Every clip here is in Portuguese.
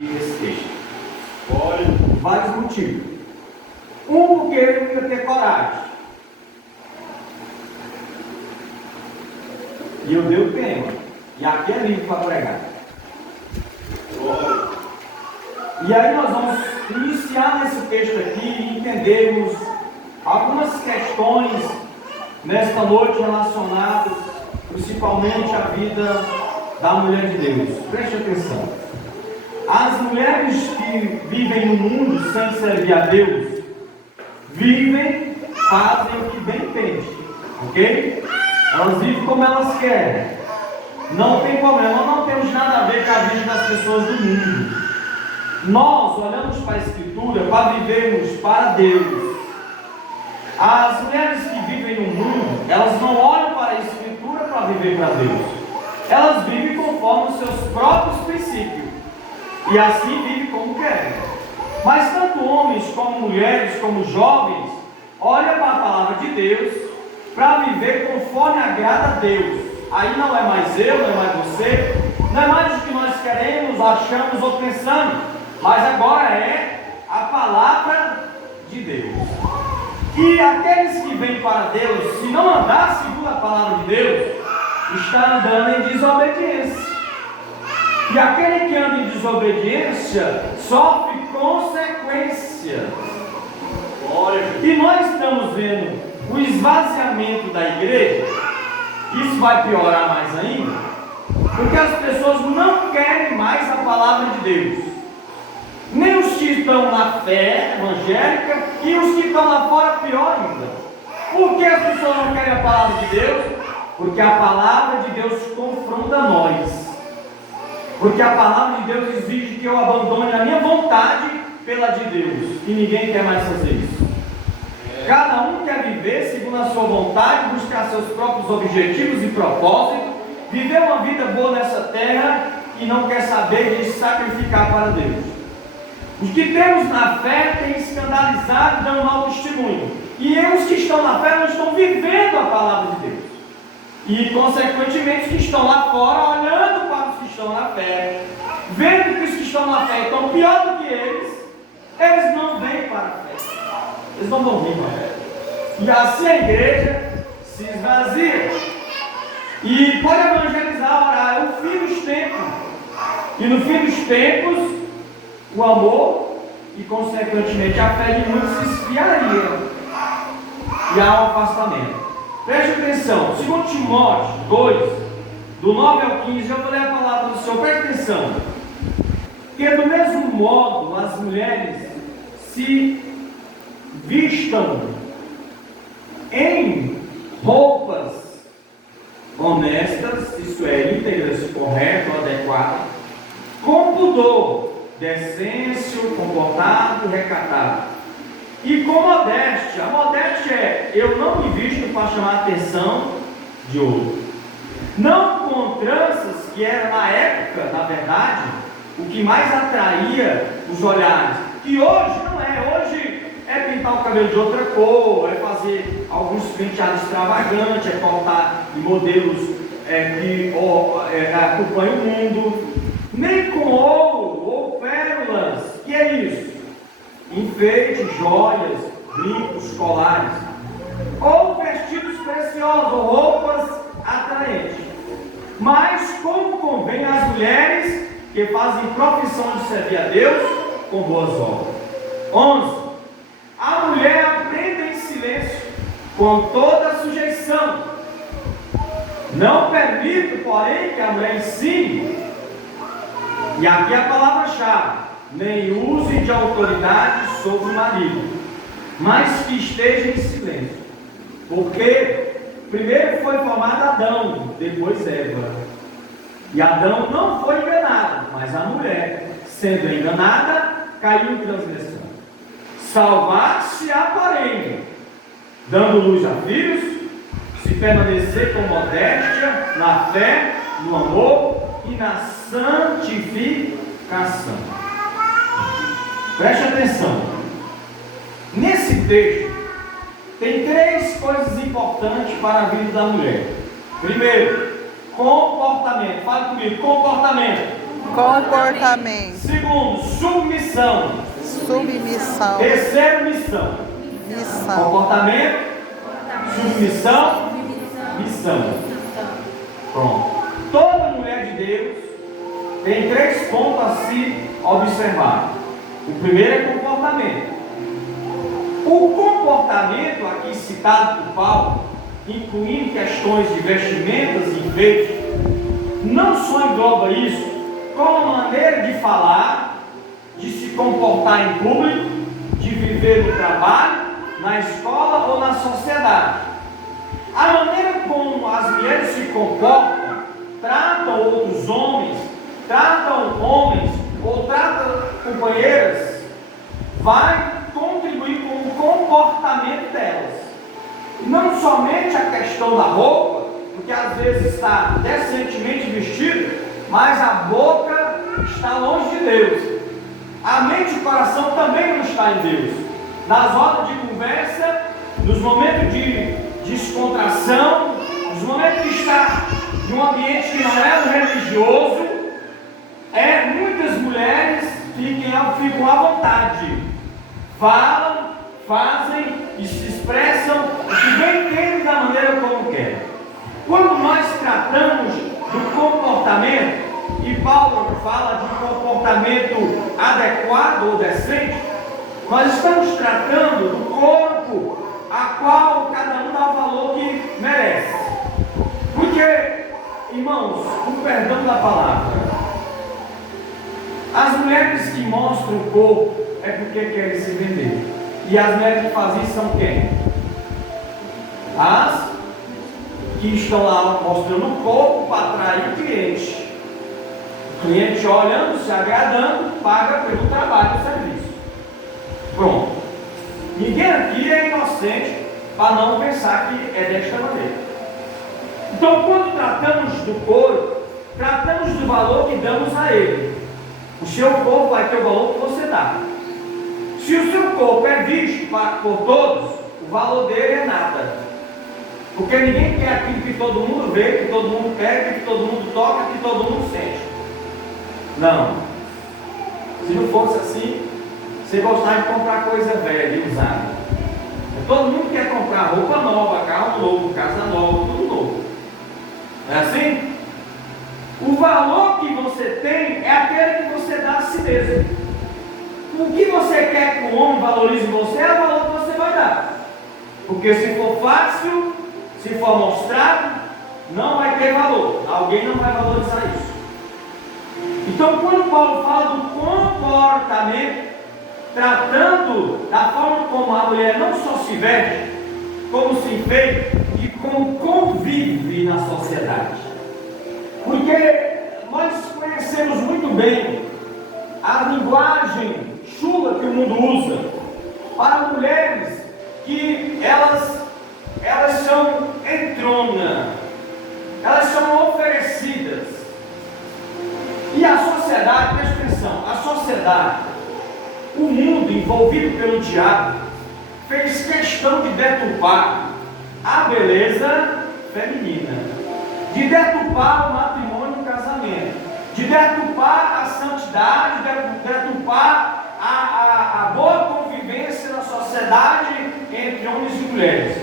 esse texto? Olha, vários motivos. Um, porque ele nunca ter coragem. E eu dei o tema. E aqui é livre para pregar. E aí nós vamos iniciar nesse texto aqui e entendermos algumas questões nesta noite relacionadas principalmente à vida da mulher de Deus. Preste atenção. As mulheres que vivem no mundo sem servir a Deus, vivem, fazem o que bem entendem, ok? Elas vivem como elas querem. Não tem problema, não temos nada a ver com a vida das pessoas do mundo. Nós olhamos para a Escritura para vivermos para Deus. As mulheres que vivem no mundo, elas não olham para a Escritura para viver para Deus. Elas vivem conforme os seus próprios princípios. E assim vivem como querem. Mas tanto homens como mulheres, como jovens, olham para a palavra de Deus para viver conforme agrada a Deus. Aí não é mais eu, não é mais você, não é mais o que nós queremos, achamos ou pensamos, mas agora é a palavra de Deus. E aqueles que vêm para Deus, se não andar segundo a palavra de Deus, está andando em desobediência. E aquele que anda em desobediência sofre consequência. E nós estamos vendo o esvaziamento da igreja. Isso vai piorar mais ainda, porque as pessoas não querem mais a palavra de Deus. Nem os que estão na fé evangélica e os que estão lá fora, pior ainda. Por que as pessoas não querem a palavra de Deus? Porque a palavra de Deus confronta nós. Porque a palavra de Deus exige que eu abandone a minha vontade pela de Deus. E ninguém quer mais fazer isso. Cada um quer viver segundo a sua vontade, buscar seus próprios objetivos e propósitos, viver uma vida boa nessa terra e não quer saber de sacrificar para Deus. Os que temos na fé têm escandalizado, dando mau testemunho. E os que estão na fé não estão vivendo a palavra de Deus. E, consequentemente, os que estão lá fora, olhando para os que estão na fé, vendo que os que estão na fé estão pior do que eles não vêm para a fé. Eles não vão vir para a fé. E assim a igreja se esvazia. E pode evangelizar, orar. É o fim dos tempos. E no fim dos tempos, o amor e, consequentemente, a fé de muitos se esfriaria. E há um afastamento. Preste atenção, 2 Timóteo 2, do 9 ao 15, eu vou ler a palavra do Senhor, preste atenção. Que do mesmo modo as mulheres se vistam em roupas honestas, isso é, íntegras, corretas, adequadas, com pudor, decência, comportado, recatado. E com modéstia, a modéstia é, eu não me visto para chamar a atenção de outro. Não com tranças, que era na época, na verdade, o que mais atraía os olhares. E hoje não é, hoje é pintar o cabelo de outra cor, é fazer alguns penteados extravagantes, é cortar em modelos que acompanham o mundo. Nem com ouro ou pérolas, que é isso? Enfeites, joias, brincos, colares, ou vestidos preciosos, ou roupas atraentes. Mas como convém às mulheres que fazem profissão de servir a Deus com boas obras. 11. A mulher aprenda em silêncio, com toda a sujeição. Não permito, porém, que a mulher ensine, e aqui a palavra-chave, nem use de autoridade sobre o marido, mas que esteja em silêncio. Porque primeiro foi formado Adão, depois Eva. E Adão não foi enganado, mas a mulher, sendo enganada, caiu em transgressão. Salvar-se-á, porém, dando luz a filhos, se permanecer com modéstia, na fé, no amor e na santificação. Preste atenção. Nesse texto, tem 3 coisas importantes para a vida da mulher. Primeiro, comportamento. Fala comigo, comportamento. comportamento. Segundo, submissão. Submissão. Terceiro, missão. Missão. Comportamento, submissão, missão. Pronto. Toda mulher de Deus tem 3 pontos a se observar. O primeiro é comportamento. O comportamento aqui citado por Paulo, incluindo questões de vestimentas e enfeites, não só engloba isso, como a maneira de falar, de se comportar em público, de viver no trabalho, na escola ou na sociedade. A maneira como as mulheres se comportam, tratam outros homens, tratam homens ou tratam companheiras, vai contribuir com o comportamento delas. E não somente a questão da roupa, porque às vezes está decentemente vestido, mas a boca está longe de Deus. A mente e o coração também não está em Deus. Nas rodas de conversa, nos momentos de descontração, nos momentos de estar em um ambiente que não é o religioso, muitas mulheres ficam à vontade. Falam, fazem e se expressam o que bem entendem da maneira como querem. Quando nós tratamos do comportamento, e Paulo fala de comportamento adequado ou decente, nós estamos tratando do corpo a qual cada um dá o valor que merece. Porque, irmãos, com perdão da palavra, as mulheres que mostram o corpo é porque querem se vender. E as mulheres que fazem isso são quem? As que estão lá mostrando o corpo para atrair o cliente. O cliente olhando, se agradando, paga pelo trabalho do serviço. Pronto. Ninguém aqui é inocente para não pensar que é desta maneira. Então, quando tratamos do corpo, tratamos do valor que damos a ele. O seu corpo vai ter o valor que você dá. Se o seu corpo é visto por todos, o valor dele é nada. Porque ninguém quer aquilo que todo mundo vê, que todo mundo quer, que todo mundo toca, que todo mundo sente. Não. Se não fosse assim, você gostava de comprar coisa velha e usada. Todo mundo quer comprar roupa nova, carro novo, casa nova, tudo novo. Não é assim? O valor que você tem é aquele que você dá a si mesmo. O que você quer que o homem valorize em você é o valor que você vai dar. Porque se for fácil, se for mostrado, não vai ter valor. Alguém não vai valorizar isso. Então, quando Paulo fala do comportamento, tratando da forma como a mulher não só se veste, como se enfeita e como convive na sociedade. Porque nós conhecemos muito bem a linguagem chula que o mundo usa para mulheres que elas são entrona, elas são oferecidas. E a sociedade, presta atenção, a sociedade, o mundo envolvido pelo diabo, fez questão de deturpar a beleza feminina, de deturpar o matrimônio e o casamento, de deturpar a santidade, de deturpar a boa convivência na sociedade entre homens e mulheres.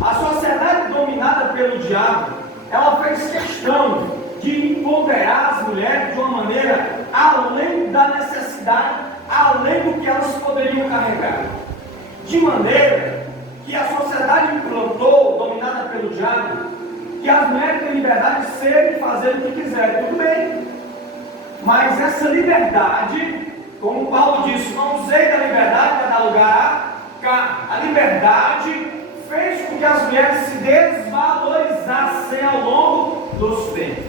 A sociedade dominada pelo diabo, ela fez questão de empoderar as mulheres de uma maneira além da necessidade, além do que elas poderiam carregar. De maneira que a sociedade implantou, dominada pelo diabo, que as mulheres têm liberdade de ser e fazer o que quiserem, tudo bem. Mas essa liberdade, como Paulo disse, não usei da liberdade para dar lugar a liberdade fez com que as mulheres se desvalorizassem ao longo dos tempos.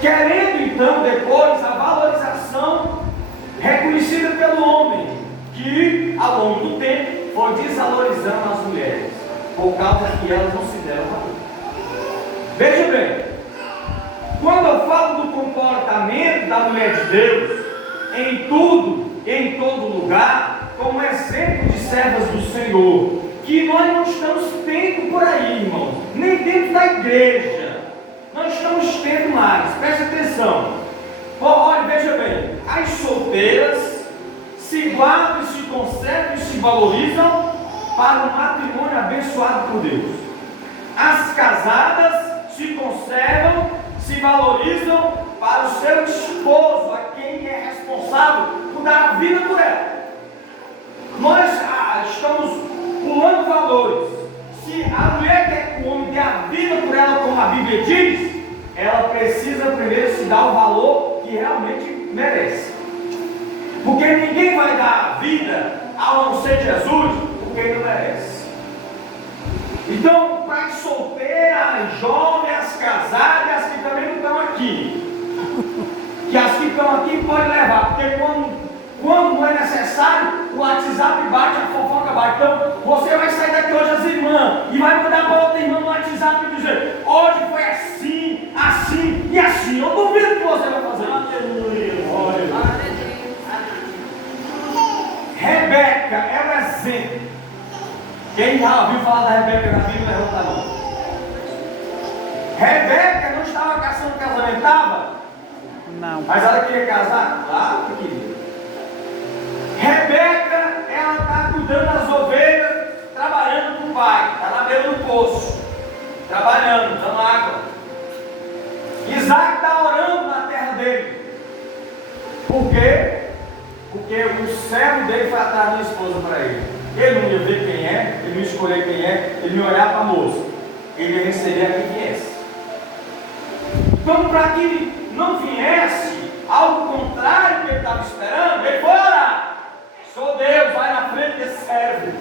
Querendo então depois a valorização reconhecida pelo homem, que ao longo do tempo foi desvalorizando as mulheres, por causa que elas não se deram valor. Veja bem, quando eu falo do comportamento da mulher de Deus, em tudo, em todo lugar, como exemplo de servas do Senhor, que nós não estamos tendo por aí, irmãos, nem dentro da igreja, nós estamos tendo mais. Preste atenção, Olha, veja bem, as solteiras se guardam, se conservam e se valorizam para um matrimônio abençoado por Deus. As casadas se conservam, se valorizam para o seu esposo, a quem é responsável por dar a vida por ela. Nós estamos pulando valores. Se a mulher quer que o homem dê a vida por ela, como a Bíblia diz, ela precisa primeiro se dar o valor que realmente merece. Porque ninguém vai dar a vida ao não ser Jesus, porque ele não merece. Então, para as solteiras, as jovens, as casadas, as que também não estão aqui, que as que estão aqui podem levar, porque quando não é necessário, o WhatsApp bate, a fofoca bate. Então, você vai sair daqui hoje as irmãs e vai mandar para outra irmã no WhatsApp e dizer: hoje foi assim, assim e assim. Eu duvido que você vai fazer. Aleluia. Rebeca é um exemplo. Quem já ouviu falar da Rebeca na Bíblia, levanta a mão. Rebeca não estava caçando casamento, estava? Não. Mas ela queria casar? Claro que queria. Rebeca, ela está cuidando das ovelhas, trabalhando com o pai, está na beira do poço, trabalhando, dando água. Isaac está orando na terra dele. Por quê? Porque o servo dele foi atrás da esposa para ele. Ele não ia ver quem é, ele não ia escolher quem é, ele não ia olhar para a moça. Ele ia receber a quem viesse. Então, para que não viesse algo contrário que ele estava esperando, ele foi orar. Sou Deus, vai na frente desse servo.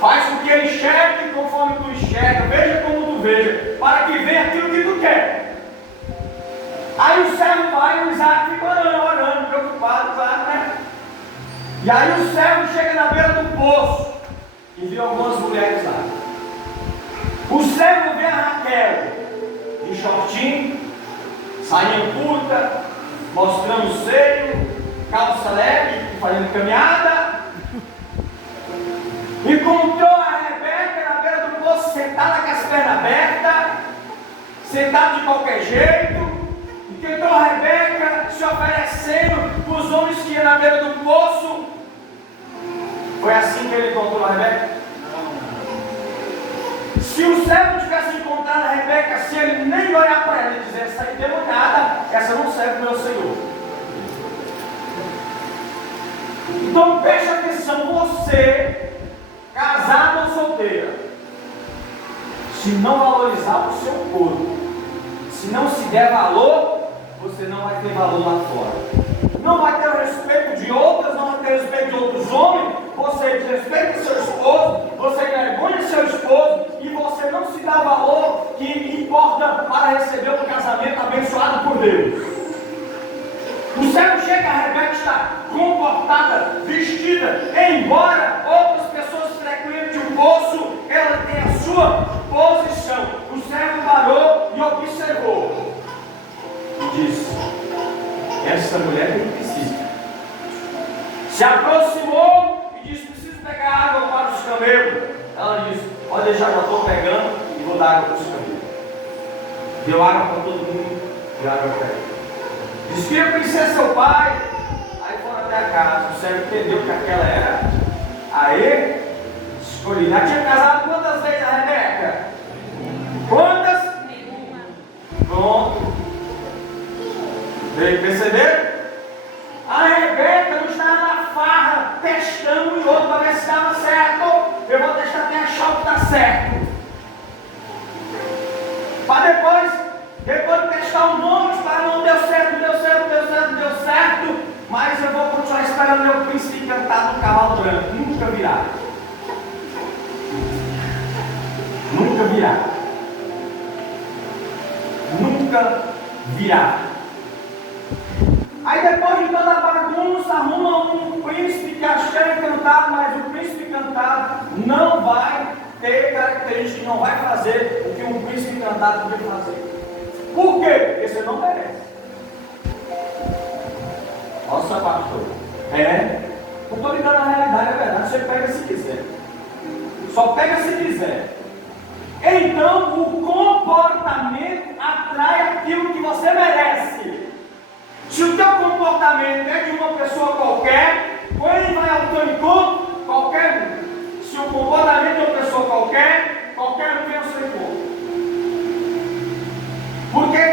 Faz com que ele enxergue conforme tu enxerga, veja como tu veja, para que venha aquilo que tu quer. Aí o servo vai e o Isaac fica orando, preocupado, claro, né? E aí o servo chega na beira do poço e vê algumas mulheres lá. O servo vê a Raquel de shortinho, sainha curta, mostrando o seio, calça leve, fazendo caminhada. Encontrou a Rebeca na beira do poço, sentada com as pernas abertas, sentada de qualquer jeito. Encontrou a Rebeca se oferecendo para os homens que iam na beira do poço. Foi assim que ele encontrou a Rebeca? Se o servo tivesse encontrado a Rebeca, se ele nem olhar para ela e dizer: essa aí demoniada, essa não serve para o meu Senhor. Então preste atenção, você, casado ou solteira, se não valorizar o seu corpo, se não se der valor, você não vai ter valor lá fora. Não vai ter o respeito de outras, não vai ter o respeito de outros homens. Você desrespeita seu esposo, você envergonha seu esposo e você não se dá valor que importa para receber um casamento abençoado por Deus. O servo chega, a Rebeca está comportada, vestida, embora outras pessoas frequentem o poço, ela tem a sua posição. O servo parou e observou e disse: essa mulher tem precisa. Se aproximou e disse: preciso pegar água para os camelos. Ela disse: pode deixar, já estou pegando e vou dar água para os camelos. Deu água para todo mundo e água para ela. Disse que ia conhecer seu pai. Aí foram até a casa. O servo entendeu que aquela era. Aí escolhi. Já tinha casado quantas vezes a Rebeca? Quantas? Pronto. Perceberam? A Rebeca não estava na farra testando o outro para ver se estava certo. Eu vou testar até achar o que está certo. Para depois de testar um monte, para não deu certo, mas eu vou continuar esperando meu príncipe cantar no cavalo branco. Nunca virá. Nunca virá. Nunca virá. Aí depois de toda a bagunça, arruma um príncipe que acha que é encantado, mas o príncipe encantado não vai ter características, não vai fazer o que um príncipe encantado podia fazer. Por quê? Porque você não merece. Nossa, pastor. Não estou ligando na realidade, é verdade. Você pega se quiser. Só pega se quiser. Então, o comportamento atrai aquilo que você merece. Se o teu comportamento é de uma pessoa qualquer, quando ele vai ao teu encontro, qualquer um. Se o comportamento é de uma pessoa qualquer um vem ao seu encontro. Porque,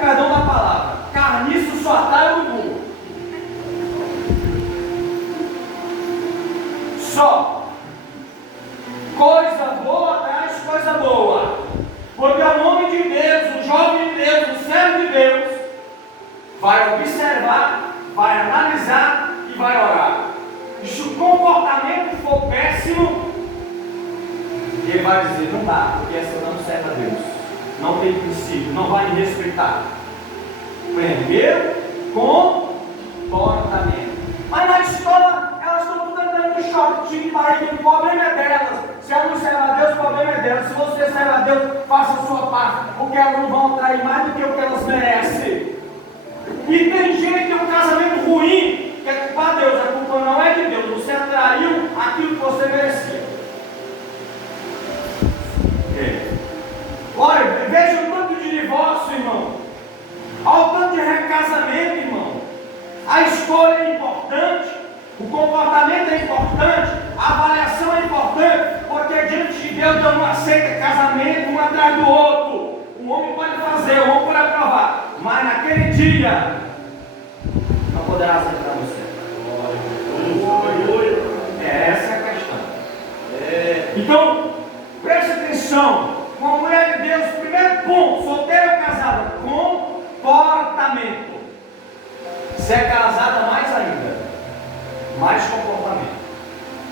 perdão da palavra, carniço só atrai o burro. Só. Coisa boa traz coisa boa. Porque o homem de Deus, o jovem de Deus, o servo de Deus, vai observar, vai analisar e vai orar. E se o comportamento for péssimo, ele vai dizer, não dá, porque essa não serve a Deus. Não tem princípio, não vai me respeitar. Primeiro, comportamento. Mas na escola, elas estão tudo andando de shortinho, barriga, o problema é delas. Se ela não serve a Deus, o problema é delas. Se você serve a Deus, faça a sua parte, porque elas não vão atrair mais do que o que elas merecem. E tem gente que tem um casamento ruim, que é culpa de Deus, a culpa não é de Deus. Você atraiu aquilo que você merecia. Olha, veja o tanto de divórcio, irmão. Olha o tanto de recasamento, irmão. A escolha é importante, o comportamento é importante, a avaliação é importante, porque diante de Deus não aceita casamento um atrás do outro. O homem pode fazer, o homem pode aprovar, mas naquele dia não poderá aceitar você. Essa é a questão. Então, preste atenção. Uma mulher de Deus, primeiro ponto, solteira ou casada, comportamento. Se é casada, mais ainda, mais comportamento.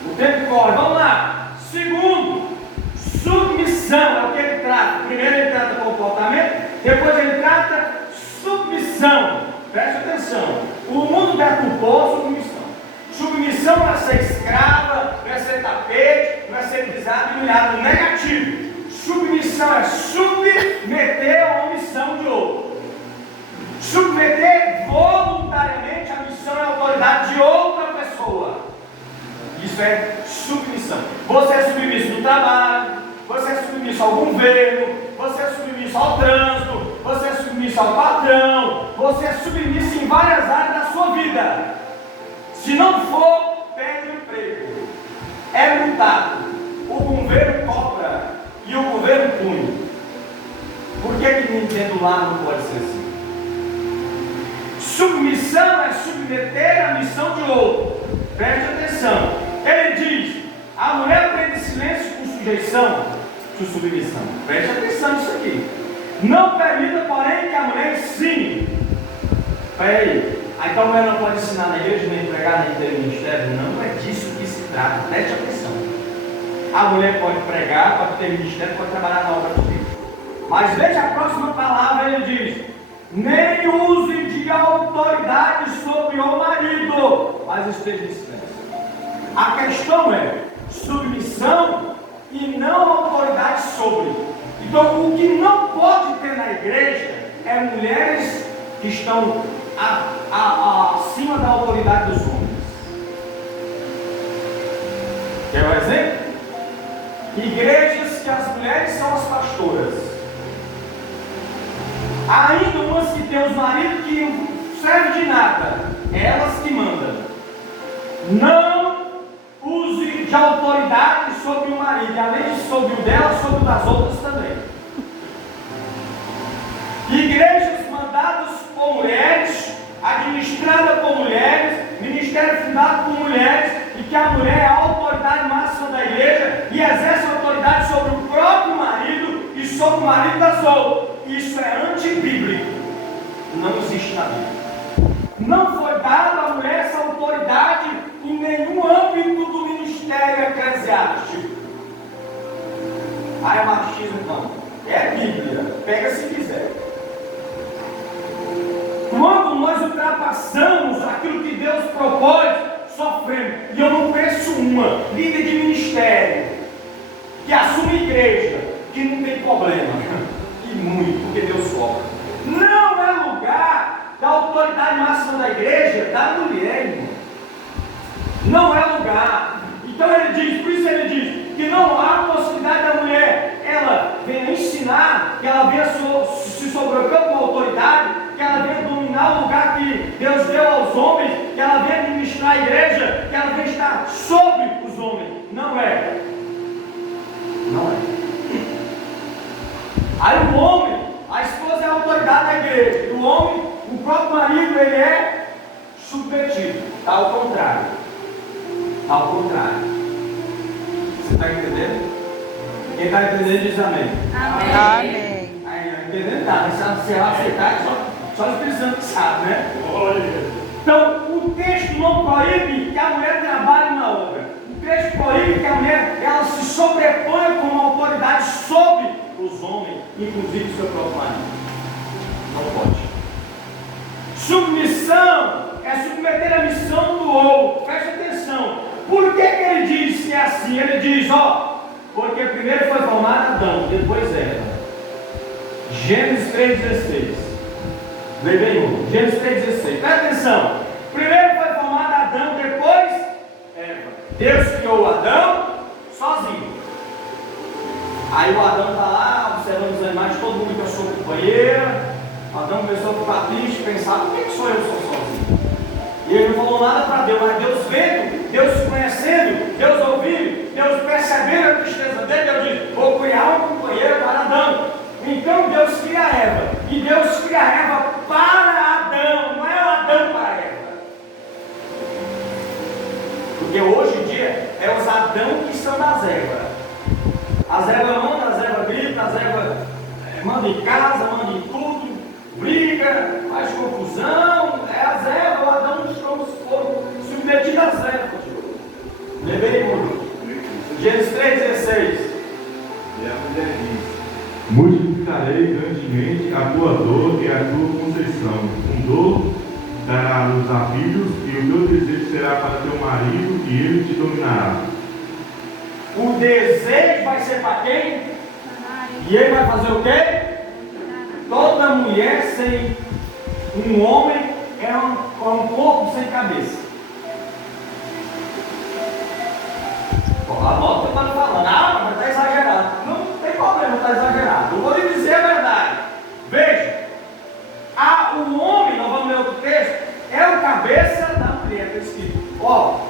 O tempo corre, vamos lá. Segundo, submissão, é o que ele trata. Primeiro ele trata comportamento, depois ele trata submissão. Preste atenção, o mundo deturpou submissão. Submissão não é ser escrava, não é ser tapete, não é ser pisado e humilhado, negativo. Submissão é submeter a uma missão de outro. Submeter voluntariamente a missão e a autoridade de outra pessoa. Isso é submissão. Você é submisso no trabalho, você é submisso ao governo, você é submisso ao trânsito, você é submisso ao patrão, você é submisso em várias áreas da sua vida. Se não for, perde o emprego. É multado. O governo cobra e o governo pune. Por que Nintendo lá não pode ser assim? Submissão é submeter a missão de outro. Preste atenção. Ele diz: a mulher aprende silêncio com sujeição, com submissão. Preste atenção nisso aqui. Não permita, porém, que a mulher ensine. Espera aí. Então a mulher não pode ensinar na igreja, nem pregar, nem ter ministério? Não é disso que se trata. Preste atenção. A mulher pode pregar, pode ter ministério, pode trabalhar na obra de Deus. Mas veja a próxima palavra, ele diz: nem use de autoridade sobre o marido, mas esteja em silêncio. A questão é submissão e não autoridade sobre. Então, o que não pode ter na igreja é mulheres que estão acima da autoridade dos homens. Quer um exemplo? Igrejas que as mulheres são as pastoras. Ainda umas que têm os maridos que não servem de nada, elas que mandam. Não use de autoridade sobre o marido, além de sobre o dela, sobre o das outras também. Igrejas mandadas por mulheres, administradas por mulheres, ministério fundado por mulheres, e que a mulher é a autoridade máxima da igreja e exerce autoridade sobre o próprio marido e sobre o marido das outras. Isso é antibíblico. Não existe na Bíblia. Não foi dada à mulher essa autoridade em nenhum âmbito do ministério eclesiástico. Ah, é machismo? Não. É Bíblia. Pega se quiser. Quando nós ultrapassamos aquilo que Deus propôs, sofremos. E eu não conheço uma líder de ministério que assume igreja, que não tem problema. E muito, porque Deus cobra. Não é lugar da autoridade máxima da igreja, da mulher, irmão. Não é lugar. Então ele diz, por isso ele diz, que não há possibilidade da mulher, ela venha ensinar, que ela venha se sobrepor com autoridade, que ela venha tornar o lugar que Deus deu aos homens, que ela vem administrar a igreja, que ela vem estar sobre os homens. Não é. Não é. Aí o homem, a esposa é a autoridade da igreja. E o homem, o próprio marido, ele é submetido. Está ao contrário. Está ao contrário. Você está entendendo? Quem está entendendo diz amém. Amém. Aí, entendendo? Tá, mas se você aceitar, só o Espírito Santo sabe, né? Então, o texto não proíbe que a mulher trabalhe na obra. O texto proíbe que a mulher ela se sobreponha como autoridade sobre os homens, inclusive seu próprio marido. Não pode. Submissão é submeter a missão do outro. Preste atenção. Por que ele diz que é assim? Ele diz, porque primeiro foi formado Adão, depois Eva. Gênesis 3,16. Lê bem, Gênesis 3,16. Presta atenção. Primeiro foi formado Adão, depois Eva. Deus criou Adão sozinho. Aí o Adão está lá, observando os animais, todo mundo com a sua companheira. Adão começou a ficar triste, pensar, por que só eu sou sozinho? E ele não falou nada para Deus, mas Deus vendo, Deus conhecendo, Deus ouvindo, Deus percebendo a tristeza dele, Deus diz, vou criar um companheiro para Adão. Então Deus cria Eva, e Deus cria Eva para Adão, não é o Adão para Eva. Porque hoje em dia é os Adão que são das Evas. As Evas mandam, as Evas gritam, as Evas mandam em casa, mandam em tudo, briga, faz confusão, as Evas, o Adão foram submetidos às Evas. Lembrei, irmão. Gênesis 3,16. E a mulher diz: multiplicarei grandemente a tua dor e a tua conceição. Com dor dará à luz a filhos, e o teu desejo será para teu marido, e ele te dominará. O desejo vai ser para quem? E ele vai fazer o quê? Toda mulher sem um homem é um corpo sem cabeça. Anota o que eu estou falando. Mas está exagerado. Não tem problema, está exagerado. Eu vou lhe dizer a verdade. Veja, o homem, nós vamos ler outro texto, é o cabeça da mulher. Está escrito,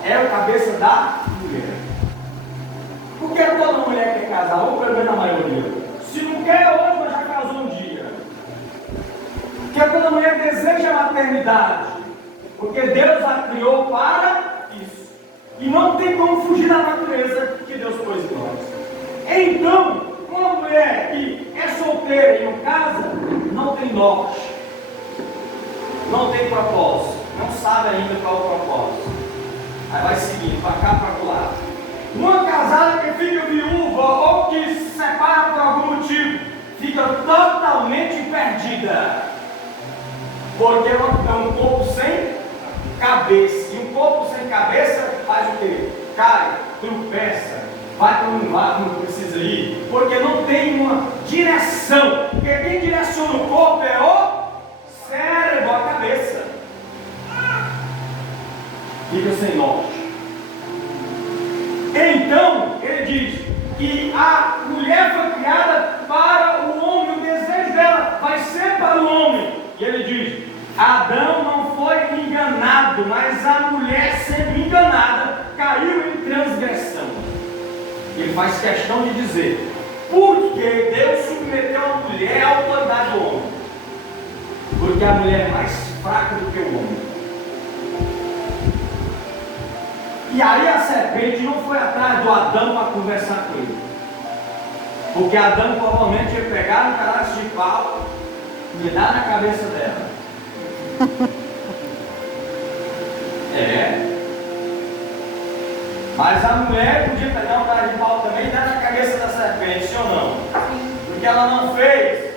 é o cabeça da mulher. Porque toda mulher quer casar, ou pelo menos a maioria. Se não quer hoje, mas já casou um dia. Porque toda mulher deseja a maternidade. Porque Deus a criou para isso. E não tem como fugir da natureza que Deus pôs em nós. Então, uma mulher que é solteira e não casa, não tem norte. Não tem propósito. Não sabe ainda qual é o propósito. Aí vai seguindo, para cá, para lá. Uma casada que fica viúva ou que se separa por algum motivo, fica totalmente perdida. Porque é um corpo sem cabeça. E um corpo sem cabeça faz o quê? Cai, tropeça, vai para um lado, não precisa ir. Porque não tem uma direção. Porque quem direciona o corpo é o cérebro, a cabeça. Fica sem norte. Então, ele diz que a mulher foi criada para o homem, o desejo dela vai ser para o homem. E ele diz, Adão não foi enganado, mas a mulher sendo enganada, caiu em transgressão. Ele faz questão de dizer, porque Deus submeteu a mulher à autoridade do homem. Porque a mulher é mais fraca do que o homem. E aí a serpente não foi atrás do Adão para conversar com ele. Porque Adão provavelmente ia pegar um pedaço de pau e dar na cabeça dela. Mas a mulher podia pegar um pedaço de pau também e dar na cabeça da serpente, sim ou não? Porque ela não fez.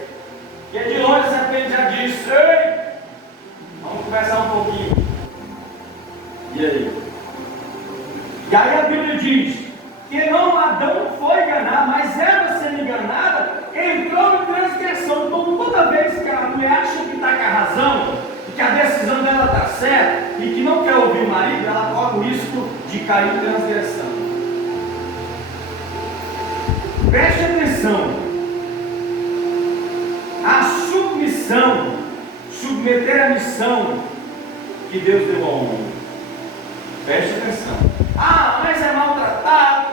Porque de longe a serpente já disse, ei, vamos conversar um pouquinho. E aí? E aí a Bíblia diz que não Adão foi enganado, mas ela sendo enganada entrou em transgressão. Então toda vez que a mulher acha que está com a razão, e que a decisão dela está certa, e que não quer ouvir o marido, ela corre o risco de cair em transgressão. Preste atenção. A submissão submeter à missão que Deus deu ao homem. Preste atenção. Ah, mas é maltratado,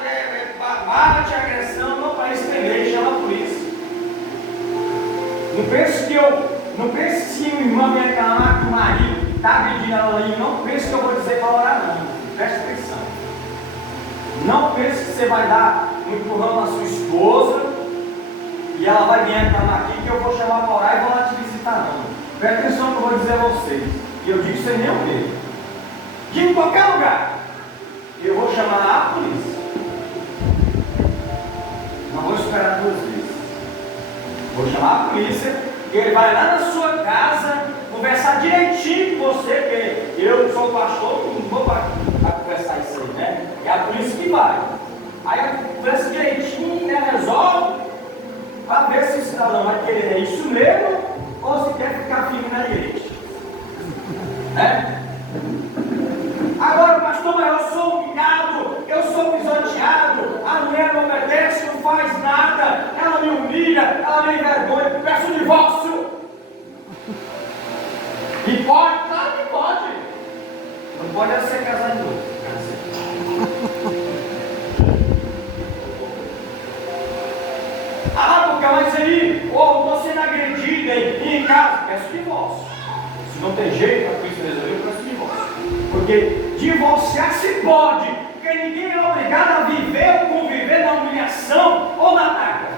bate, agressão. Não, para isso tem lei, chama a polícia. Não pense que o irmão me reclamar que o marido está agredindo ela ali. Não pense que eu vou dizer para orar, não. Preste atenção. Não pense que você vai dar um empurrão na sua esposa e ela vai vir reclamar aqui que eu vou chamar para orar e vou lá te visitar, não. Preste atenção no que eu vou dizer a vocês. E eu digo sem nem o quê. Que em qualquer lugar eu vou chamar a polícia. Não vou esperar 2 vezes. Vou chamar a polícia, que ele vai lá na sua casa conversar direitinho com você, porque eu sou pastor, não vou para conversar isso aí, né? É a polícia que vai. Aí conversa direitinho, né? Resolve, para ver se o cidadão vai querer isso mesmo ou se quer ficar firme na igreja. Né? Agora, pastor, mas eu sou humilhado, eu sou pisoteado, a mulher não obedece, não faz nada, ela me humilha, ela me envergonha, peço o divórcio. E pode? Claro que pode. Não pode é ser casado de novo. Ah, porque mas aí, estou sendo agredida em casa, peço divórcio. Se não tem jeito, a polícia resolveu, eu peço divórcio. Porque divorciar se pode, porque ninguém é obrigado a viver ou conviver na humilhação ou na taca.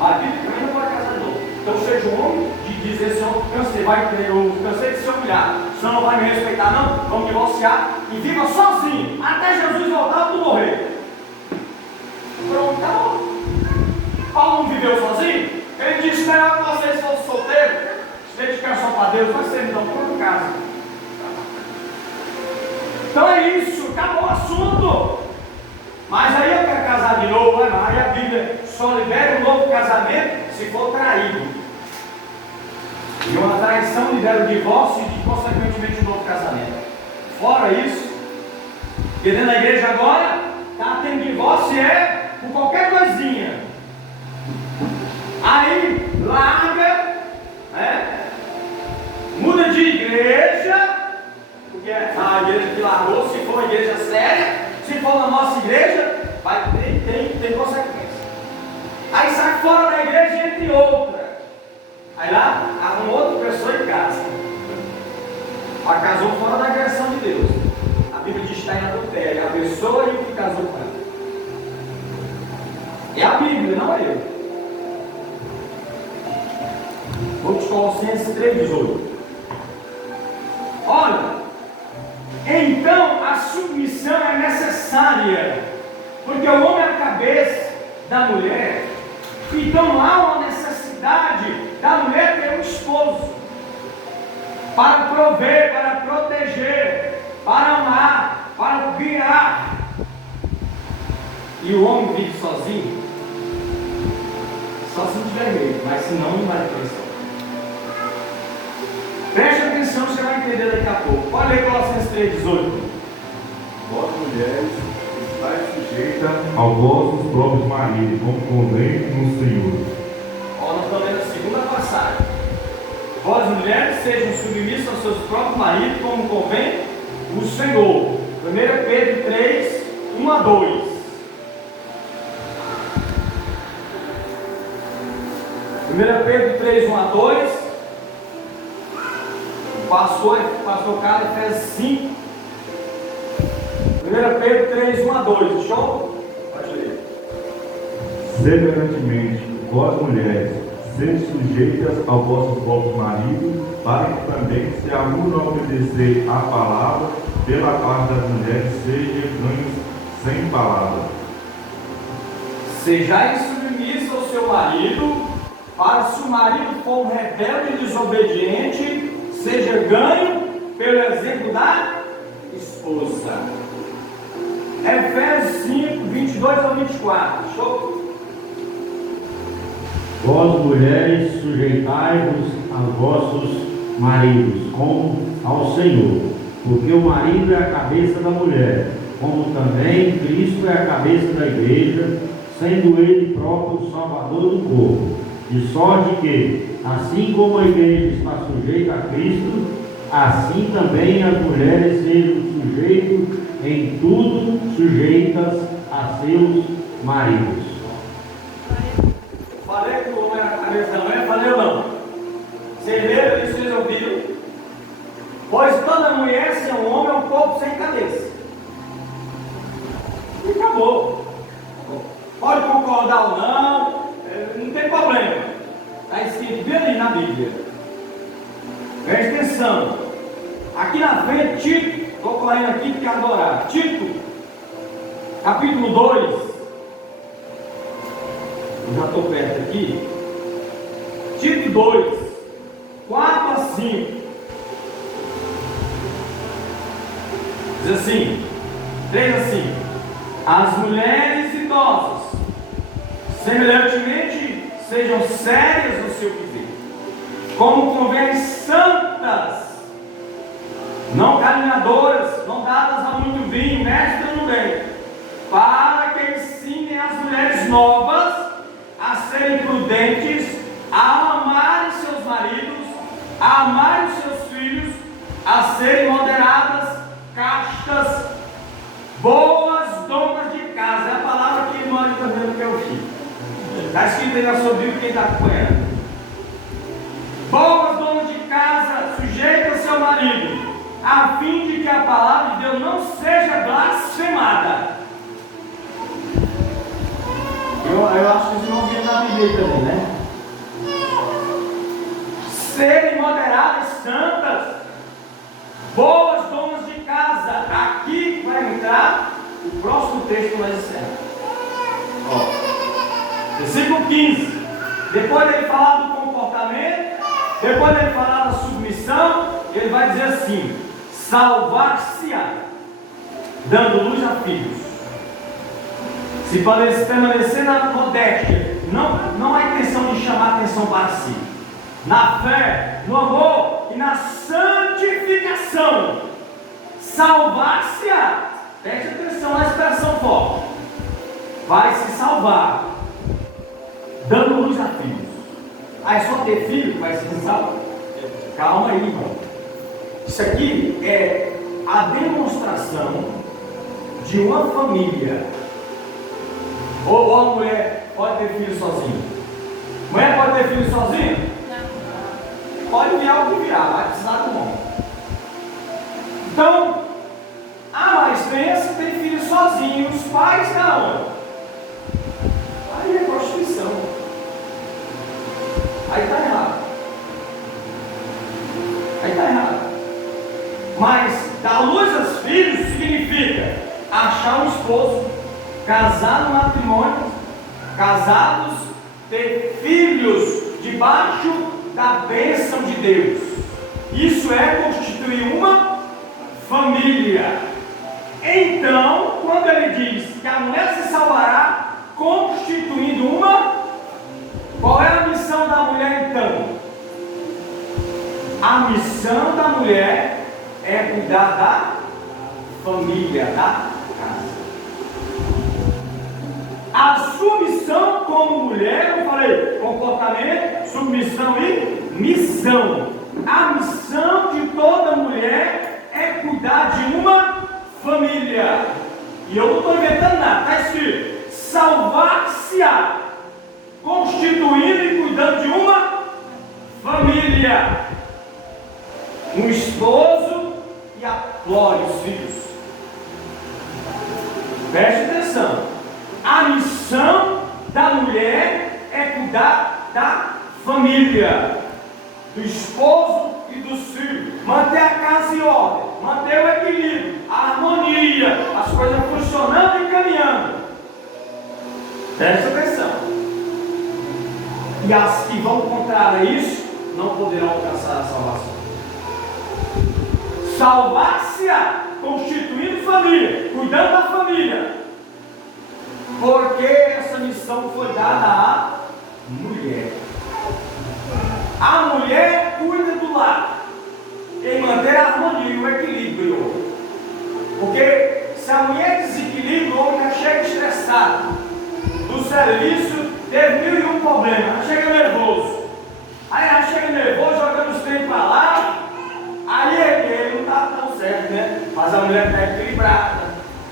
A Bíblia também não pode casar de novo. Então seja um homem de dizer, Senhor, cansei de ser humilhado, o Senhor não vai me respeitar não, vamos divorciar e viva sozinho, até Jesus voltar ou morrer. Pronto, acabou. Paulo não viveu sozinho? Ele disse, melhor que vocês fossem solteiros, se dedicar só para Deus, vai ser então por casa. Então é isso, acabou o assunto. Mas aí eu quero casar de novo, né? Aí a Bíblia só libera um novo casamento se for traído. E uma traição libera o divórcio e, consequentemente, um novo casamento. Fora isso, porque dentro da igreja agora, está tendo divórcio por qualquer coisinha. Aí larga, né? Muda de igreja. Porque a igreja que largou, se for uma igreja séria, se for na nossa igreja, tem consequência. Aí sai fora da igreja e entra em outra. Aí lá arruma outra pessoa em casa. Ela casou fora da agressão de Deus. A Bíblia diz que está em adultério. A pessoa e o que casou com ela. É a Bíblia, não é eu. Vamos Colossenses 3,18. Olha. Então a submissão é necessária, porque o homem é a cabeça da mulher, então há uma necessidade da mulher ter um esposo, para prover, para proteger, para amar, para guiar. E o homem vive sozinho, só se não tiver medo, mas senão não vai ter isso. Preste atenção, você vai entender daqui a pouco. Olha aí Colossenses 3,18. Vós mulheres, estáis sujeitas aos vossos próprios maridos, como convém no Senhor. Ó, nós estamos lendo a segunda passagem. Vós mulheres, sejam submissas aos seus próprios maridos, como convém o Senhor. 1 Pedro 3, 1 a 2. 1 Pedro 3, 1 a 2. Pastor Carlos, Efésios 5. 1 Pedro 3, 1 a 2. Show? Pode ler. Semelhantemente, vós mulheres, sede sujeitas aos vossos próprios maridos, para que também, se algum não obedecer à palavra, pela parte das mulheres, sejam ganhos sem palavra. Sejais submissos ao seu marido, para se o marido for rebelde e desobediente, seja ganho pelo exemplo da esposa. Efésios 5, 22 ao 24. Show? Vós, mulheres, sujeitai-vos aos vossos maridos, como ao Senhor, porque o marido é a cabeça da mulher, como também Cristo é a cabeça da igreja, sendo ele próprio o Salvador do corpo. de sorte que, assim como a igreja está sujeita a Cristo, assim também as mulheres sejam sujeitas em tudo, sujeitas a seus maridos. Falei que o homem era a cabeça da mulher, falei ou não? Vocês leram isso, vocês ouviram? Pois toda mulher, se é um homem, é um corpo sem cabeça. E acabou. Pode concordar ou não, não tem problema. Está escrito bem ali na Bíblia. Preste atenção. Aqui na frente, Tito, estou correndo aqui porque adorar. Tito, capítulo 2. Eu já estou perto aqui. Tito 2, 4 a 5. Diz assim, 3 a 5. As mulheres idosas, semelhantemente, sejam sérias no seu viver, como convém santas, não caluniadoras, não dadas a muito vinho, mestras no bem, para que ensinem as mulheres novas a serem prudentes, a amarem seus maridos, a amarem seus filhos, a serem moderadas, castas, boas donas de casa. É a palavra que nós entendemos que é o filho. Está escrito aí na sua Bíblia, quem está acompanhando. Boas donas de casa, sujeitas ao seu marido, a fim de que a palavra de Deus não seja blasfemada. Eu acho que isso não vem na Bíblia também, né? Serem moderadas, santas, boas donas de casa. Aqui vai entrar o próximo texto que nós encerramos. Versículo 15. Depois dele falar do comportamento, depois dele falar da submissão, ele vai dizer assim: salvar-se-á, dando luz a filhos. Se permanecer na modéstia, não há intenção de chamar atenção para si, na fé, no amor e na santificação. Salvar-se-á. Preste atenção na expressão forte. Vai se salvar, dando luz a filhos. Ah, é só ter filho que vai se salvar? Calma aí, irmão. Isso aqui é a demonstração de uma família. Ou a mulher pode ter filho sozinha? Mulher pode ter filho sozinha? Não. Pode virar o que virar, vai precisar do homem. Então, a mais pensa tem filho sozinho, os pais da onde? Aí é prostituição. Aí está errado. Aí está errado. Mas dar luz aos filhos significa achar um esposo, casar no matrimônio, casados, ter filhos debaixo da bênção de Deus. Isso é constituir uma família. Então, quando ele diz que a mulher se salvará constituindo uma, qual é a missão da mulher então? A missão da mulher é cuidar da família, da casa. A submissão como mulher, eu falei, comportamento, submissão e missão. A missão de toda mulher é cuidar de uma família. E eu não estou inventando nada, está escrito: salvar-se-á, constituindo e cuidando de uma família, um esposo e a glória, os filhos. Preste atenção. A missão da mulher é cuidar da família, do esposo e dos filhos, manter a casa em ordem, manter o equilíbrio, a harmonia, as coisas funcionando e caminhando. Presta atenção. E as que vão contrário a isso não poderão alcançar a salvação. Salvar-se-á, constituindo família, cuidando da família, porque essa missão foi dada à mulher. A mulher cuida do lar, em manter a harmonia e o equilíbrio. Porque se a mulher desequilibra, o homem já chega estressado do serviço, teve 1001 problemas, chega nervoso. Mas a mulher está equilibrada,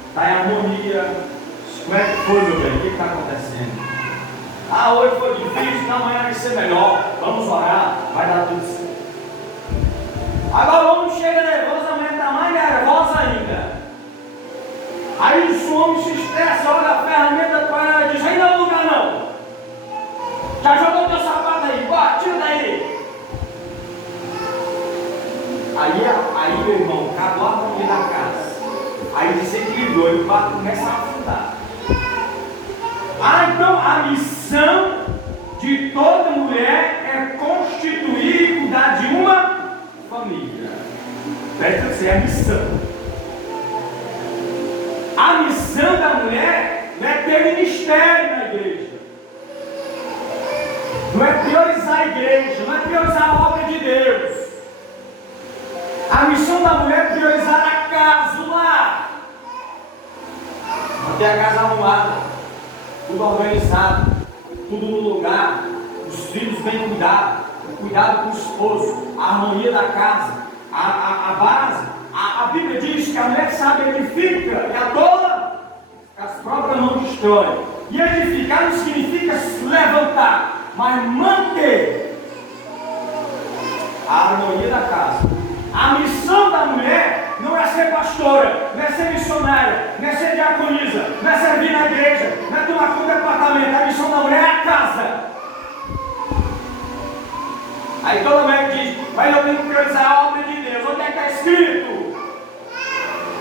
está em harmonia. Como é que foi, meu bem? O que está acontecendo? Ah, hoje foi difícil, não, amanhã vai ser melhor. Vamos orar, vai dar tudo certo. Agora o homem chega nervoso, a mulher está mais nervosa ainda. Aí o homem se estressa, olha a ferramenta para ela e diz: aí não lugar não. Já jogou teu sapato aí, bora, tira daí. Aí meu irmão, acabou a harmonia da casa. Aí desequilibrou, e o barco começa a afundar. Então a missão de toda mulher é constituir e cuidar de uma família. Presta atenção, é a missão. A missão da mulher não é ter ministério na igreja, não é priorizar a igreja, não é priorizar a obra de Deus. A missão da mulher é priorizar a casa, o lar, manter a casa arrumada, tudo organizado, tudo no lugar, os filhos bem cuidados, o cuidado com o esposo, a harmonia da casa, a base. A Bíblia diz que a mulher sabe edifica e a tola as próprias mãos destrói. E edificar não significa se levantar, mas manter a harmonia da casa. A missão da mulher não é ser pastora, não é ser missionária, não é ser diaconisa, não é servir na igreja, não é tomar conta do departamento. A missão da mulher é a casa. Aí toda mulher diz: mas eu tenho que priorizar a obra de Deus. Onde é que está escrito?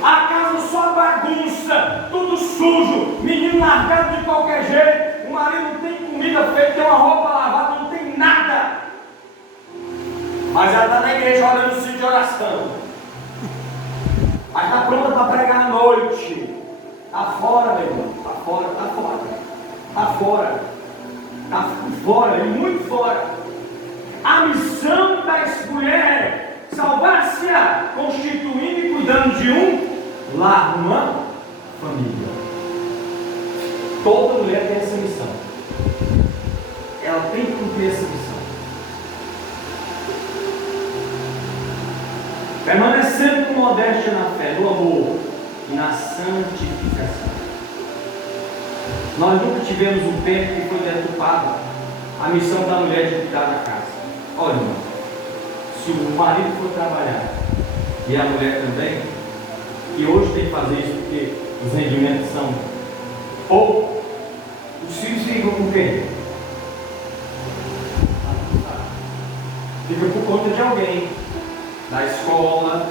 A casa só bagunça, tudo sujo, menino largado de qualquer jeito, o marido não tem comida feita, tem uma roupa lavada, não tem nada. Mas ela está na igreja olhando o sítio de oração. Mas está pronta para pregar à noite. Está fora, meu irmão. Está fora, está fora. Está fora. Está fora, e muito fora. A missão das mulheres é salvar-se-á, constituindo e cuidando de um lar, uma família. Toda mulher tem essa missão. Ela tem que cumprir essa missão. Permanecendo com modéstia na fé, no amor e na santificação. Nós nunca tivemos um tempo que foi deturpado a missão da mulher de cuidar da casa. Olha, irmão, se o marido for trabalhar e a mulher também, que hoje tem que fazer isso porque os rendimentos são poucos, os filhos ficam com quem? Fica por conta de alguém, da escola,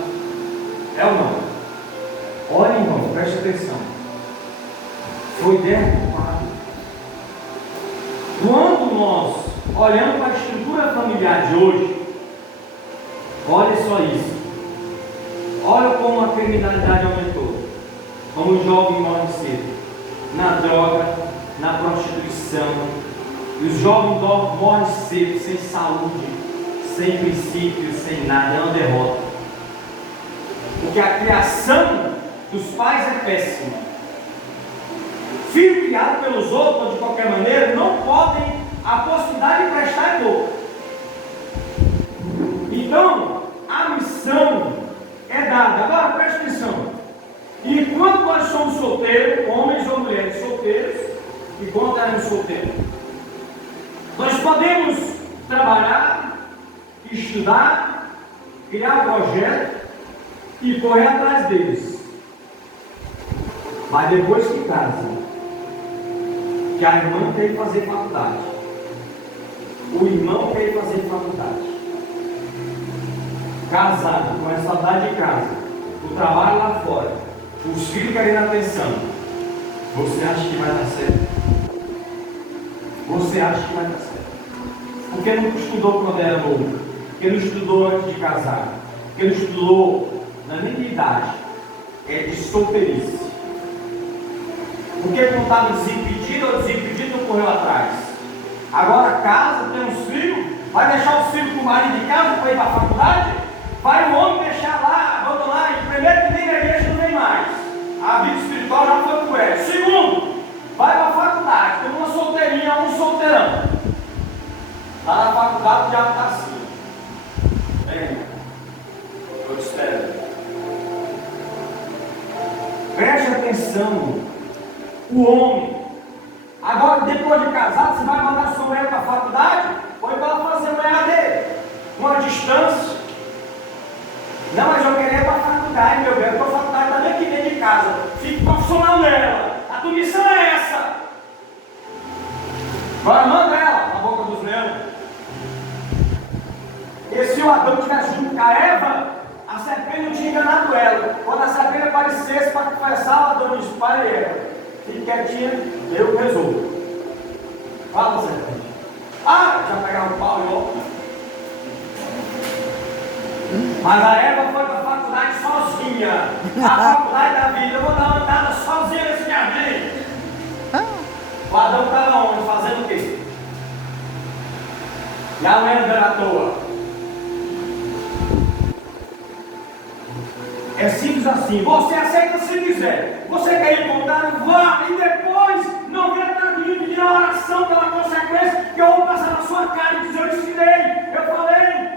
é ou não? Olha, irmão, preste atenção. Foi derrubado. Quando nós olhamos para a estrutura familiar de hoje, olha só isso. Olha como a criminalidade aumentou, como o jovem morre cedo, na droga, na prostituição. E os jovens morrem cedo, sem saúde, sem princípios, sem nada, é uma derrota. Porque a criação dos pais é péssima. Filho criado pelos outros, ou de qualquer maneira, não podem, a possibilidade de prestar é pouco. Então, a missão é dada. Agora preste atenção. Enquanto nós somos solteiros, homens ou mulheres solteiros, enquanto éramos solteiros, nós podemos trabalhar, estudar, criar projetos e correr atrás deles. Mas depois que casa, que a irmã quer ir fazer faculdade, o irmão quer ir fazer faculdade, casado, com a saudade de casa, o trabalho lá fora, os filhos querendo atenção, você acha que vai dar certo? Você acha que vai dar certo? Porque não estudou quando era novo, porque não estudou antes de casar, porque não estudou na minha idade, é de solteirice. Porque não estava desimpedido ou desimpedido não correu atrás. Agora casa, tem uns filhos, vai deixar os filhos com o marido de casa para ir para a faculdade? Vai o homem deixar lá, abandonar, e primeiro que nem na igreja não vem mais. A vida espiritual já foi com ele. Segundo, vai para a faculdade, tem uma solteirinha, um solteirão. Está na faculdade, o diabo está assim. Vem, eu te espero. Preste atenção. O homem. Agora, depois de casado, você vai mandar sua mulher para a faculdade? Ou então ela fazer uma EAD? Uma distância? Não, mas eu queria ir para a faculdade, meu bem. A tua faculdade está bem aqui dentro de casa. Fique profissional nela. A tua missão é essa. Agora manda ela na boca dos leões. E se o Adão tivesse junto com a Eva, a serpente não tinha enganado ela. Quando a serpente aparecesse para confessar, o Adão disse: pai e Eva, fique quietinha, eu resolvo. Fala, serpente. Ah, já pegaram o pau e ó. Mas a Eva foi para a faculdade sozinha. A faculdade da vida. Eu vou dar uma andada sozinha nesse jardim. O Adão estava onde? Fazendo o quê? E a mulher andando à toa. É simples assim. Você aceita se quiser. Você quer ir contar? Vá. E depois não venha estar comigo pedir uma oração pela consequência que eu vou passar na sua cara e dizer: eu ensinei, eu falei.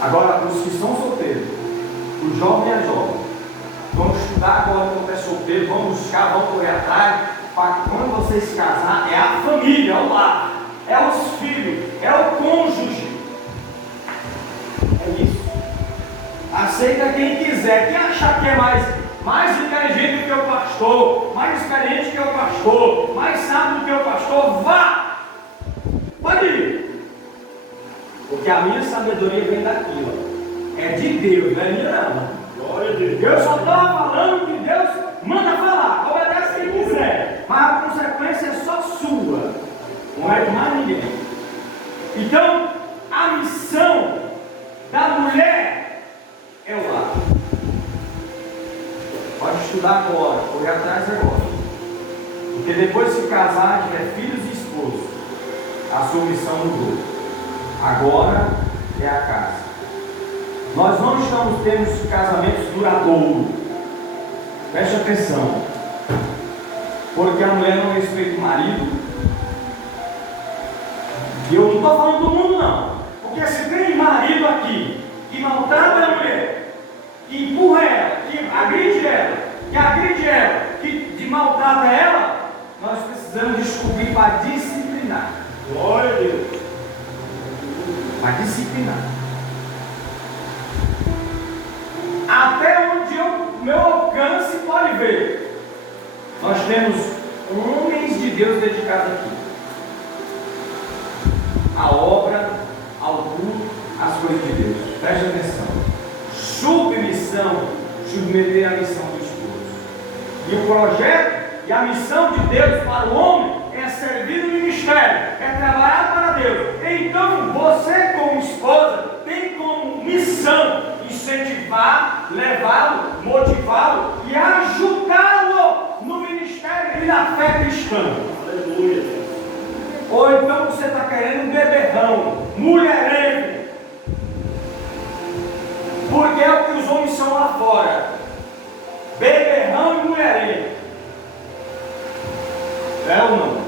Agora, os que são solteiros, os jovens e as jovens, vamos estudar agora quando é solteiro, vamos buscar, vamos correr atrás, para quando você se casar, é a família, é o lar, é os filhos, é o cônjuge. É isso. Aceita quem quiser. Quem achar que é mais inteligente do que o pastor, mais experiente que o pastor, mais sábio do que o pastor, vá! Pode ir. Porque a minha sabedoria vem daqui, ó. É de Deus, não é minha não. Glória a Deus. Eu só estou falando que Deus manda falar. Obedece quem quiser. Mas a consequência é só sua. Não é de mais ninguém. Então, a missão da mulher é o lar. Pode estudar agora, correr atrás agora. Porque depois de se casar, tiver filhos e esposos, a sua missão mudou. Agora é a casa. Nós não estamos tendo casamentos duradouros. Preste atenção. Porque a mulher não respeita o marido. E eu não estou falando do mundo não. Porque se tem marido aqui que maltrata a mulher, que empurra ela, que agride ela, que maltrata ela, nós precisamos descobrir para disciplinar. Glória a Deus. Para disciplinar. Até onde o meu alcance pode ver. Nós temos homens de Deus dedicados aqui. A obra, ao culto, às coisas de Deus. Preste atenção. Submeter a missão do esposo. E o projeto e a missão de Deus para o homem é servir no ministério, é trabalhar para Deus. Então você, como esposa, tem como missão incentivar, levá-lo, motivá-lo e ajudá-lo no ministério e na fé cristã. Aleluia. Ou então você está querendo um beberrão, mulherengo, porque é o que os homens são lá fora, beberrão e mulherengo. É ou não?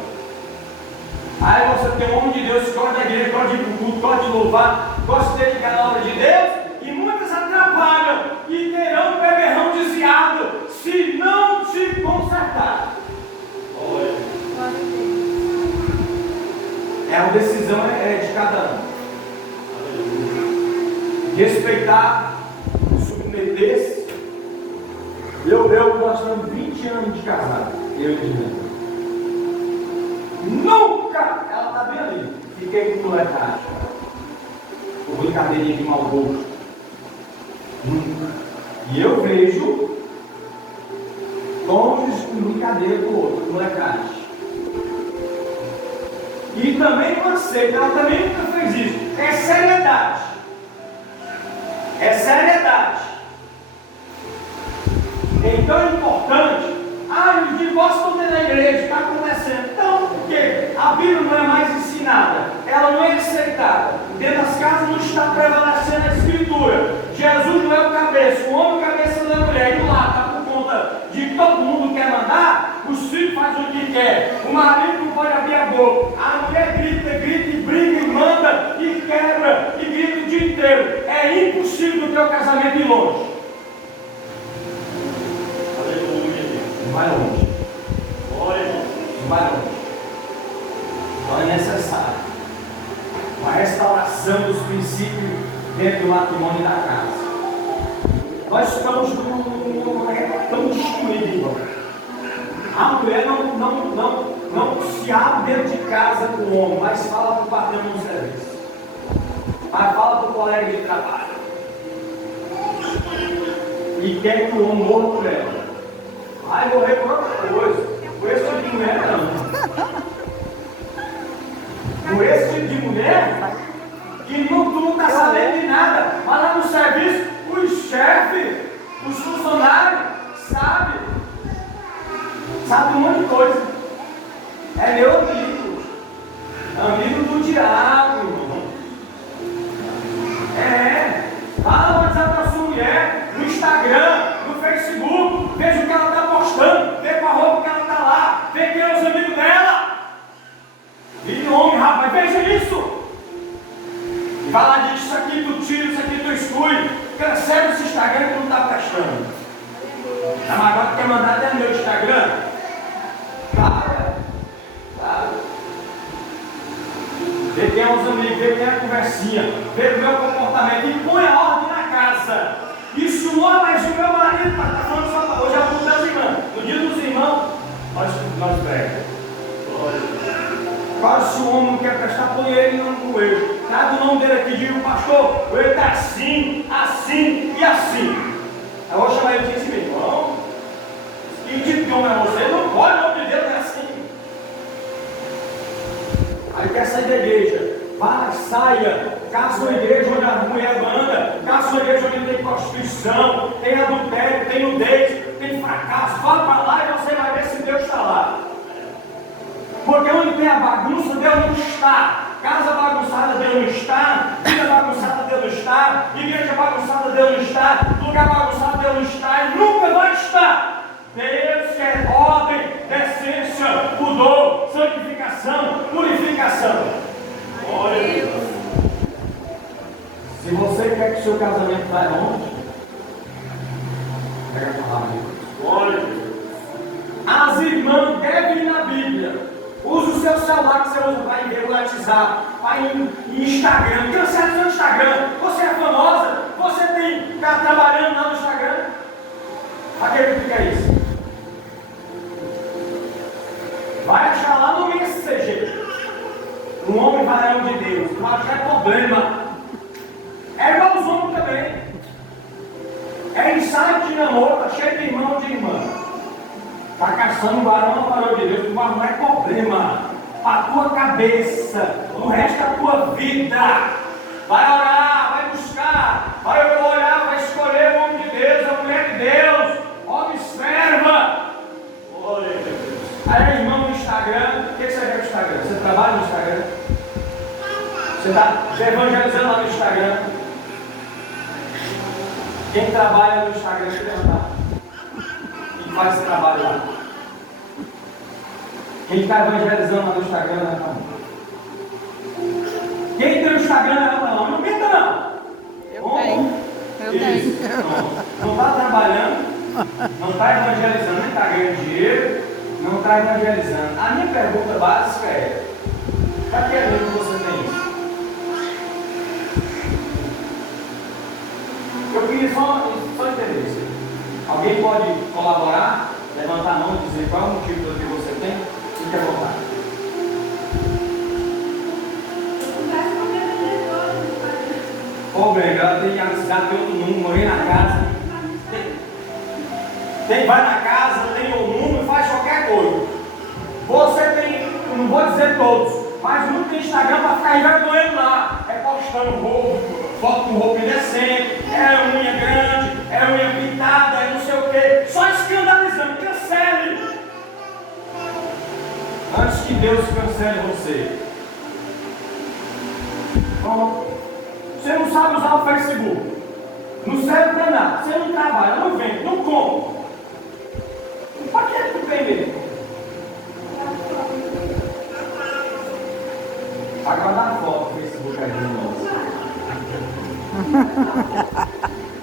Aí você tem um homem de Deus que gosta da igreja, gosta de ir para o culto, gosta de louvar, gosta de dedicar na obra de Deus, e muitas atrapalham e terão um beberrão desviado se não se consertar. É a decisão de cada um. Respeitar, submeter-se. Nós estamos 20 anos de casado, eu e Dina. Nunca! Ela está bem ali. Fiquei com molecagem. Com brincadeirinha de mau gosto. Nunca. E eu vejo cônjuges com brincadeira com o outro, molecagem. E também não aceita, ela também nunca fez isso. É seriedade. É seriedade. Então é importante. O divórcio não tem na igreja, está acontecendo. Então, por quê? A Bíblia não é mais ensinada, ela não é aceitada. Dentro das casas não está prevalecendo a Escritura. Jesus não é o cabeça, o homem cabeça da mulher. E lá está por conta de que todo mundo quer mandar, os filhos fazem o que quer. O marido não pode abrir a boca. A mulher grita e briga e manda e quebra e grita o dia inteiro. É impossível do teu casamento ir longe. vai longe. Não vai longe. Então é necessário uma restauração dos princípios dentro do matrimônio e da casa. Nós estamos tão destruídos, irmão. A mulher não se abre dentro de casa com o homem, mas fala para o patrão no serviço. Mas fala para o colega de trabalho. E quer que o homem morra por ela. Vai morrer por outra coisa. Por esse tipo de mulher, não. Por esse tipo de mulher, que tu não está sabendo de nada. Mas lá no serviço, os chefes, os funcionários, sabem um monte de coisa. É meu amigo. Amigo do diabo, irmão. Fala no WhatsApp da sua mulher, no Instagram, no Facebook, veja o que ela está postando, vê com a roupa que ela está lá, vê quem é os amigos dela. Filho, homem, rapaz, veja isso. E vai lá, diz isso aqui tu tira, isso aqui tu exclui. Cancela esse Instagram que não está prestando. Mas agora tu quer mandar até no meu Instagram? Para. Vê quem é os amigos, vê quem é a conversinha, vê o meu comportamento e põe a ordem na casa. Isso não é mais o meu marido, está falando só hoje é o culto das irmãs. No dia dos irmãos, nós pregamos. Quase se o homem não quer prestar, põe ele no eixo. Traga o nome dele aqui, diga, pastor, ele está assim, assim e assim. Aí eu vou chamar ele e dizer assim, irmão, que tipo de homem é você? Não pode, o nome de Deus é assim. Aí quer sair da igreja, vai, saia, casa uma igreja onde a mulher anda, casa uma igreja onde tem prostituição, tem adultério, tem nudez, tem fracasso, vá para lá e você vai ver se Deus está lá. Porque onde tem a bagunça, Deus não está. Casa bagunçada, Deus não está. Vida bagunçada, Deus não está. Igreja bagunçada, Deus não está. Lugar bagunçado, Deus não está. E nunca vai estar. Deus quer ordem, decência, pudor, santificação, purificação. Glória a Deus. Se você quer que o seu casamento vá longe, pega a palavra de Deus. Glória a Deus. As irmãs devem ir na Bíblia. Use o seu celular que você usa para ir ver o WhatsApp, para ir no Instagram. Cancela o seu Instagram. Você é famosa, você está trabalhando lá no Instagram. Aquele que fica isso. Vai achar lá no Messenger um homem varão de Deus. Não vai achar problema. É igual os homens também. É ensaio de namoro, está cheio de irmão e de irmã. Está caçando um varão ou varão de Deus, mas não é problema. A tua cabeça, o resto da tua vida. Vai orar, vai buscar, vai olhar, vai escolher o homem de Deus, a mulher de Deus. Observa. Aí, irmão, no Instagram, o que você quer no Instagram? Você trabalha no Instagram? Você está evangelizando lá no Instagram? Quem trabalha no Instagram, deixa eu levantar. Faz esse trabalho lá. Quem está evangelizando lá no Instagram, levanta a mão. Quem tem no Instagram, levanta a mão. Não pinta, não. Eu tenho. Não está trabalhando, não está evangelizando, nem está ganhando dinheiro, não está evangelizando. A minha pergunta básica é: para que além que você tem isso? Eu queria só entender isso. Alguém pode colaborar, levantar a mão e dizer qual é o motivo do que você tem? Fique à vontade. Ô, bem, ela tem amizade de outro número, morei na casa. Vai na casa, tem outro número e faz qualquer coisa. Você tem, eu não vou dizer todos, mas muito tem Instagram para ficar envergonhando lá. É postando roupa, foto com roupa indecente, é unha grande, é unha pintada, é não sei o que, só escandalizando. Cancele antes que Deus cancele você. Bom, você não sabe usar o Facebook, não serve para nada, você não trabalha, não vende, não compra. Para que tu tem mesmo? Vai guardar a foto no Facebook aí de novo.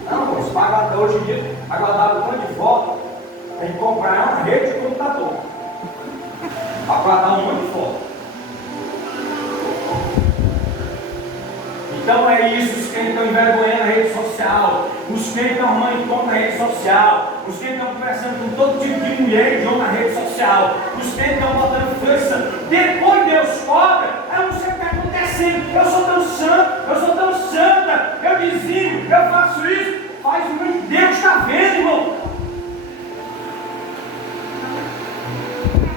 Não, moço, vai guardar hoje em dia, vai guardar um monte de foto. Tem que comprar uma rede de computador para guardar um monte de foto. Então é isso, os crentes estão envergonhando a rede social, os crentes estão arrumando conta na rede social, os crentes estão conversando com todo tipo de mulher e homem na rede social, os crentes estão botando força. Depois Deus cobra, eu não sei o que está acontecendo, eu sou tão santo, eu sou tão santa, eu dizimo, eu faço isso, faz o que Deus está vendo, irmão.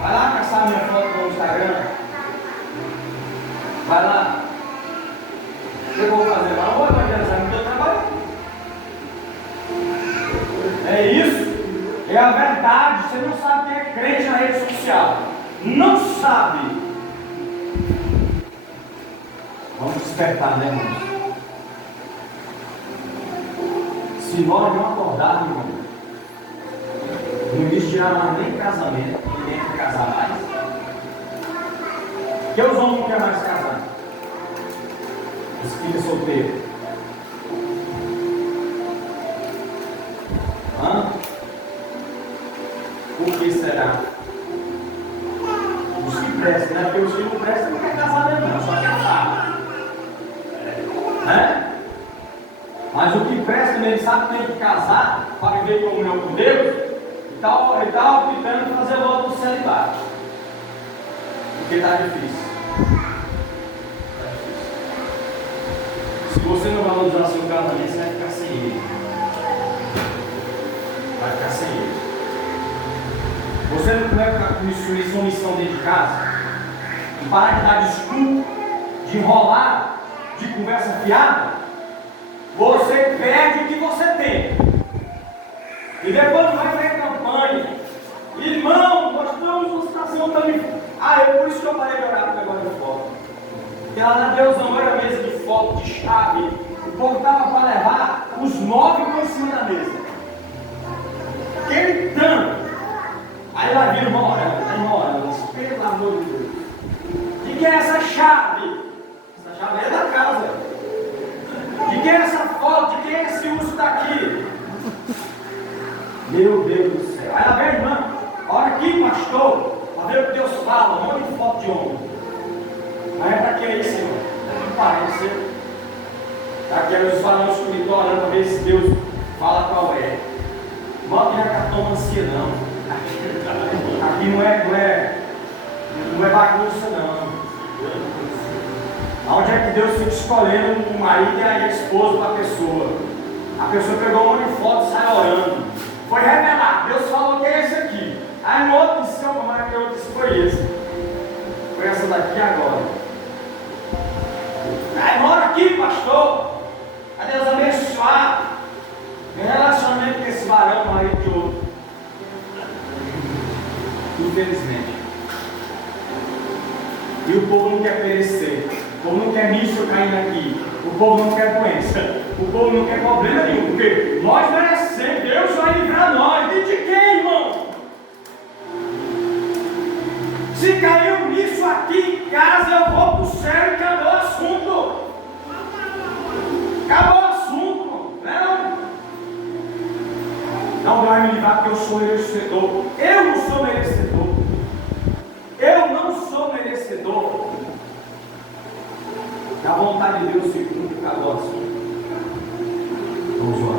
Vai lá caçar minha foto no Instagram, vai lá. Eu vou fazer lá, não vou evangelizar, não estou trabalhando. É isso, é a verdade. Você não sabe quem é crente na rede social, não sabe. Vamos despertar, né, irmãos? Se nós não acordarmos, irmão, não existirá mais nem casamento, ninguém quer casar mais. Porque os homens não querem mais casar. Fica solteiro. Por que será? Os que prestam, né? Porque os que não prestam não querem casar mesmo, não, só quer casar. Né? Mas o que presta, ele sabe que tem que casar para viver em comunhão com Deus e tal, optando fazer logo o celibato. Porque está difícil. Se você não valorizar seu casamento, você vai ficar sem ele. Vai ficar sem ele. Você não vai ficar com isso, missão dentro de casa. E parar de dar desculpa, de enrolar, de conversa fiada. Você perde o que você tem. E depois vai ter campanha. Irmão, nós estamos numa situação também. Por isso que eu parei de orar para o negócio de foto. Porque lá na Deus não era mesa de foto, de chave. O povo estava para levar os 9 por cima da mesa. Gritando. Aí lá vira uma hora, pelo amor de Deus. De que é essa chave? Essa chave é da casa. De que é essa foto? De que é esse uso daqui? Meu Deus do céu. Aí lá vem, irmão. Olha aqui, pastor. Para ver o que Deus fala. Um monte de foto de homem. Mas é para que é isso, irmão? Não parece. Daqui a uns falam espiritual orando para ver se Deus fala qual é. Não aqui não é cartomancia, não. Aqui não é bagunça, não. Onde é que Deus fica escolhendo um marido e a esposa para a pessoa? A pessoa pegou um monte de foto e sai orando. Foi revelar. Deus falou que é esse aqui. Aí no outro disse, como é que eu disse? Foi esse. Foi essa daqui agora. Aí mora aqui, pastor. A Deus abençoar. Meu relacionamento com esse varão, marido de outro. Infelizmente. E o povo não quer perecer. O povo não quer míssil caindo aqui. O povo não quer doença. O povo não quer problema nenhum. Porque nós merecemos. Deus vai livrar nós. E de quem, irmão? Se caiu um míssil aqui em casa, eu vou para o céu e acabou o assunto. Acabou o assunto. Não. Não vai me livrar porque eu sou merecedor. Eu não sou merecedor. Eu não sou merecedor. A vontade de Deus se cumpre, acabou assim. Vamos orar.